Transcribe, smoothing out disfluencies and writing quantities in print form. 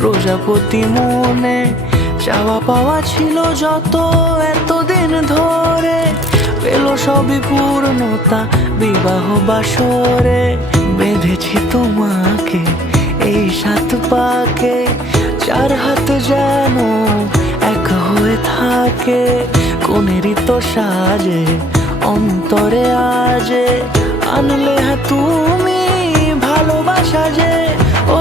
প্রজাপতি মনে চাওয়া পাওয়া ছিল যত এতদিন ধরে, পেল সবই পূর্ণতা বিবাহ বাসরে। বেঁধেছি তোমাকে এই 7 পাকে, 4 হাত যেন এক হয়ে থাকে। কোনেরই তো সাজে অন্তরে আজে, আনলে তুমি ভালোবাসা যে ও